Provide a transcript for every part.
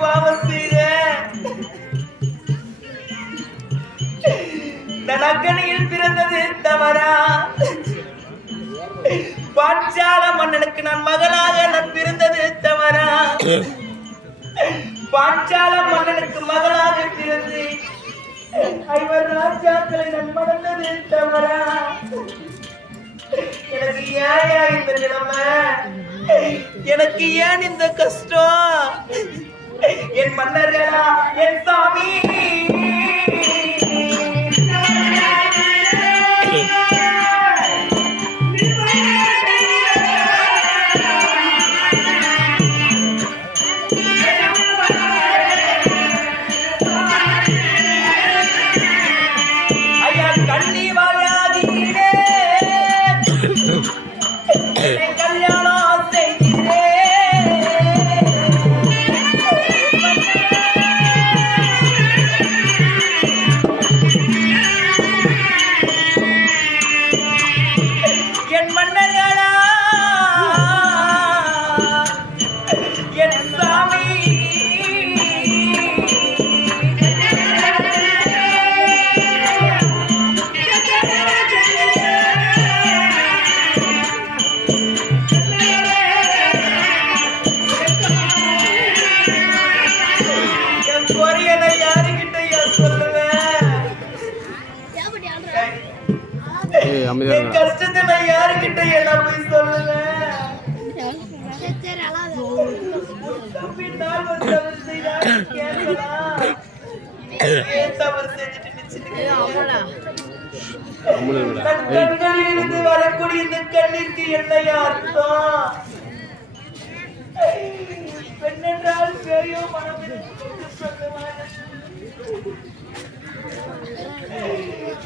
பாவம் செய்தேன்? நான் அக்கணியில் பிறந்தது தவறா? பாஞ்சால மன்னனுக்கு நான் மகளாக நான் பிறந்தது தவறா? பாஞ்சால மன்னனுக்கு மகளாக பிறந்து 5 ராஜாக்களை நான் மறந்தது தவறா? எனக்கு ஏன் இந்த நிலைமை? எனக்கு ஏன் இந்த கஷ்டம்? என் மன்னர்களா, என் சாமி, என் கஷ்டத்தை நான் யாருக்கிட்ட என்ன போய் சொல்லுவேன்? கண்களிலிருந்து வரக்கூடிய இந்த கண்ணிற்கு என்ன அர்த்தம்? பெண்ணென்றால் பேயோ மனம்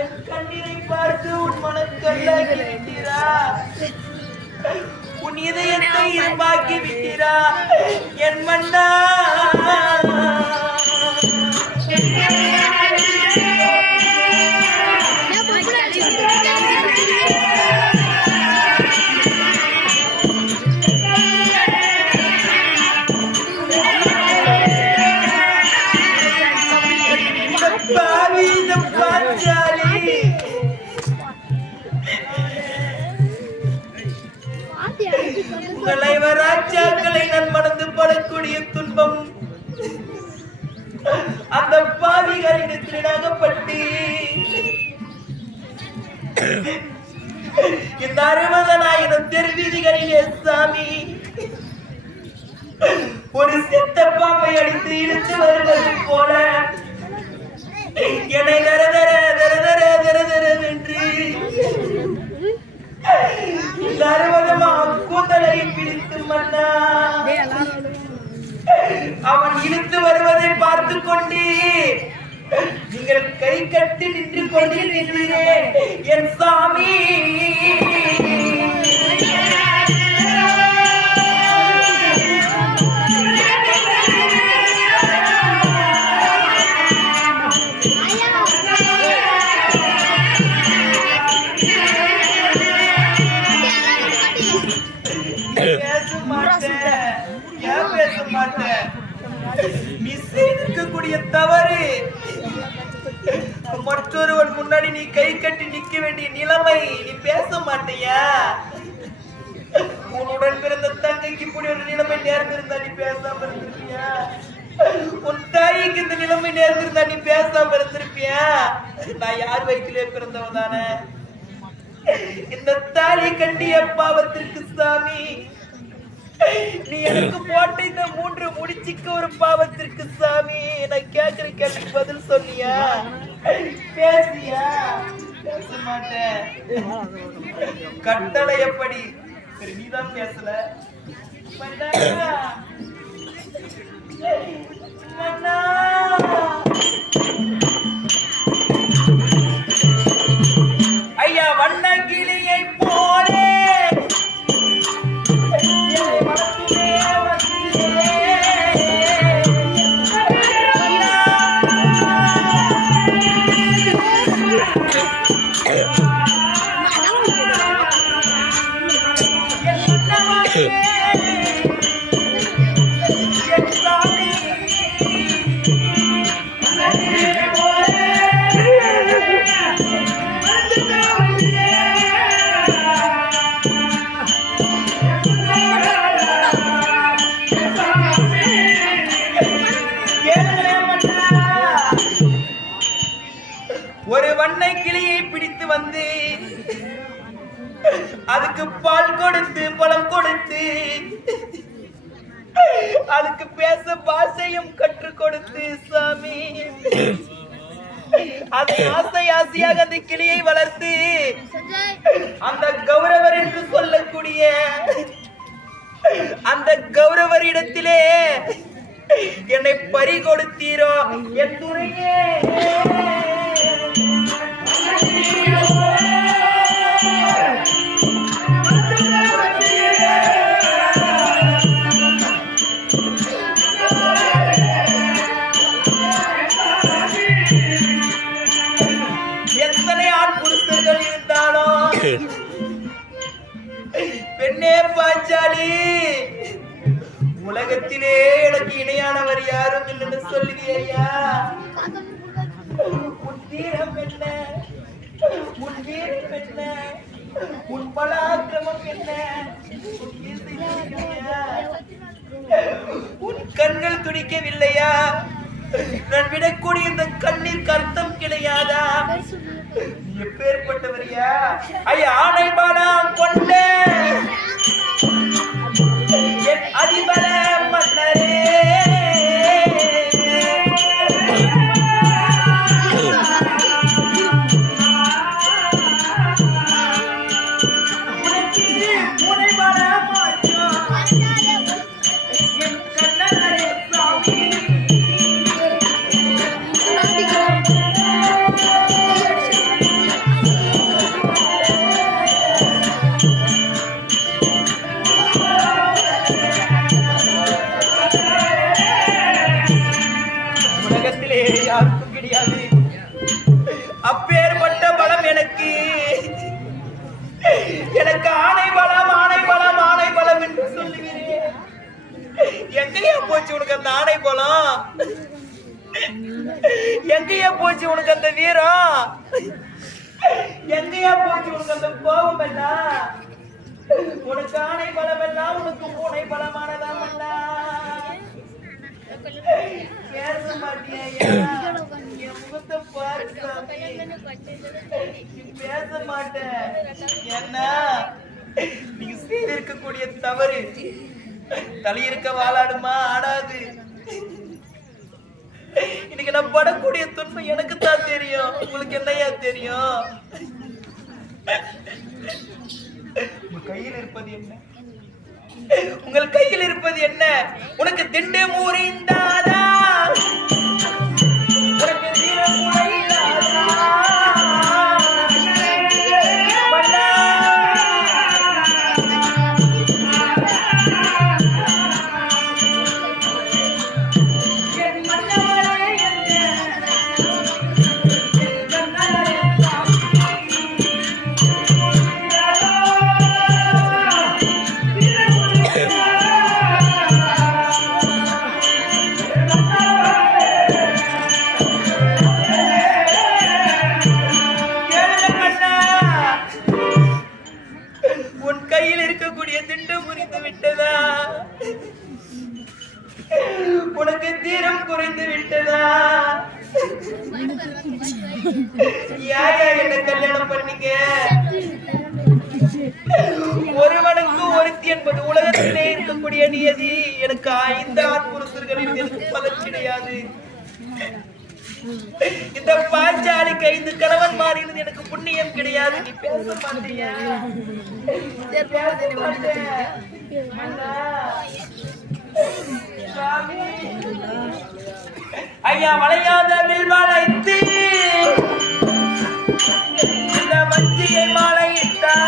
என் கண்ணீரை பார்த்து உன் மனக்கல்லாகி விட்டீரா? உன் இதயத்தை இருமாக்கி விட்டீரா? என் மன்னா, ராஜாக்களை நான் மறந்து படக்கூடிய துன்பம் அந்த பாவிகளிடத்தில் அகப்பட்டு இந்த 60,000 தெருவீதிகளிலே சாமி ஒரு செத்த பாம்பை அடித்து இழுத்து வருவது போல என்னை தர தர தர தர தர தர என்று கூந்தலை பிடித்து மன்னா அவன் இழுத்து வருவதை பார்த்து கொண்டு நீங்கள் கை கட்டி நின்று கொண்டிருக்கிறீரே என் சாமி. நீ செய்திருக்கக்கூடிய தவறு மற்றொருவன் முன்னாடி நீ கை கட்டி நிக்க வேண்டிய நிலைமை. நீ பேச மாட்டியா? உன்னுடன் பிறந்த தங்கைக்கு இப்படி ஒரு நிலைமை நேர்ந்திருந்தா நீ பேசாம இருந்திருப்பியா? உன் தாய்க்கு இந்த நிலைமை நேர்ந்திருந்தா நீ பேசாம இருந்திருப்பியா? நான் யார் வயிற்றிலே பிறந்தவன் தானே? இந்த தாலி கட்டிய பாவத்திற்கு சாமி நீ எனக்கு போட்ட இந்த 3 முடிச்சுக்கு ஒரு பாவத்திற்கு சாமி நான் கேட்கிற கேள்விக்கு பதில் சொன்னியா? பேசியா? பேச மாட்டேன். கட்டளை எப்படி? சரி, நீதான் பேசல. ஐயா வண்ண கிளியை போலே அதுக்கு பால் கொடுத்து பழம் கொடுத்து அதுக்கு பேச பாஷையும் கற்றுக் கொடுத்து சாமி அதை ஆசை ஆசையாக அந்த கிளியை வளர்த்து அந்த கௌரவர் என்று சொல்லக்கூடிய அந்த கௌரவரிடத்திலே என்னை பறி கொடுத்தீரோ என் துணையே. எத்தனை ஆண் புருஷர்கள் இருந்தாலும் பெண்ணே பாஞ்சாலி உலகத்திலே எனக்கு இணையானவர் யாரும் இல்லைன்னு சொல்லுவியா? உன் தீரம் என்ன, உன் வீரம் என்ன, உன் பலாக்கிரமம் என்ன, உன் கண்கள் துடிக்கவில்லையா? நான் விடக்கூடிய இந்த கண்ணீர் அர்த்தம் கிடையாதா? எப்பேற்பட்டவரியா? ஐயா ஆணை பாலா கொண்ட என் அதிபல மன்னரே, யாருக்கும் கிடையாது அப்பேற்பட்ட பலம் எனக்கு. எனக்கு ஆணை பலம் ஆணை பலம் ஆணை பலம் என்று சொல்லுகிறேன். எங்கேயா போச்சு உனக்கு அந்த ஆணை பலம்? எங்கேயா போச்சு உனக்கு அந்த வீரம்? எங்கேயா போச்சு உனக்கு அந்த கோபம் எல்லாம்? உனக்கு ஆணை பலம் எல்லாம் உனக்கு பூனை பலமானதா? பேச மாட்டியா? முகத்தை பேச மாட்டேன். என்ன நீங்க செய்திருக்கக்கூடிய தவறு தலையிருக்க வாழாடுமா? ஆடாது. இன்னைக்கு நான் படக்கூடிய துன்பை எனக்கு தான் தெரியும். உங்களுக்கு என்னையா தெரியும்? உங்க கையில் இருப்பது என்ன? உங்கள் கையில் இருப்பது என்ன? உனக்கு திண்டு முறிந்தாரா? உனக்கு வீரம் முறையாரா? உனக்கு தீரம் குறைந்து விட்டதா? யார் என்ன கல்யாணம் பண்ணீங்க? ஒருவனுக்கு ஒருத்தி என்பது உலகத்திலே இருக்கக்கூடிய நியதி. எனக்கு 5 ஆண் புருஷர்களில் எனக்கு பலன் கிடையாது. இந்த பாஞ்சாலிக்கு 5 கணவன் மாறினது எனக்கு புண்ணியம் கிடையாது. நீ பேச மாட்டியா? ஐயா வளையாத வளைத்து இந்த வஞ்சியை மாலையிட்டார்.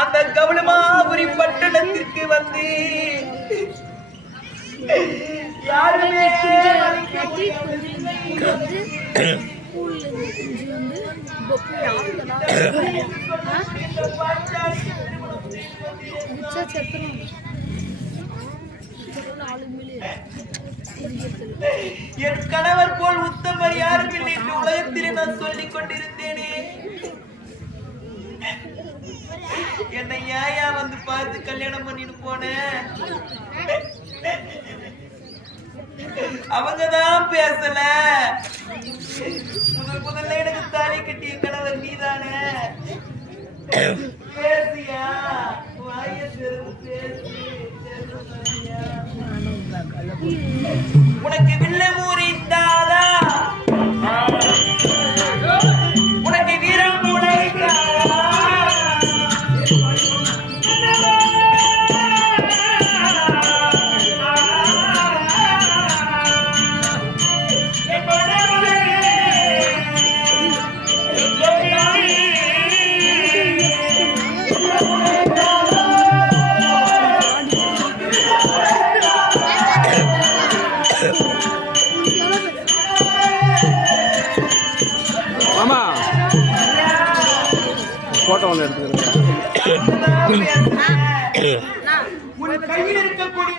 அந்த கவுளமாபுரி பட்டணத்திற்கு வந்து யாருமே என் கணவர் போல் உத்தமர் யாரும் இல்லை என்று உலகத்திலே நான் சொல்லிக் கொண்டிருந்தேனே. என்னை ஏயா வந்து பார்த்து கல்யாணம் பண்ணிட்டு போன? அவங்கதான் பேசல. முதல்ல எனக்கு தாலி கட்டிய கணவர் நீதானே. பேசியா வாய பேசி. உனக்கு வில்ல மூறிந்தாரா? உனக்கு வீரம் உழைத்தாரா? ஆமா போட்டோ ஒன்று எடுத்துக்கிறேன். உன் கையில் இருக்கக்கூடிய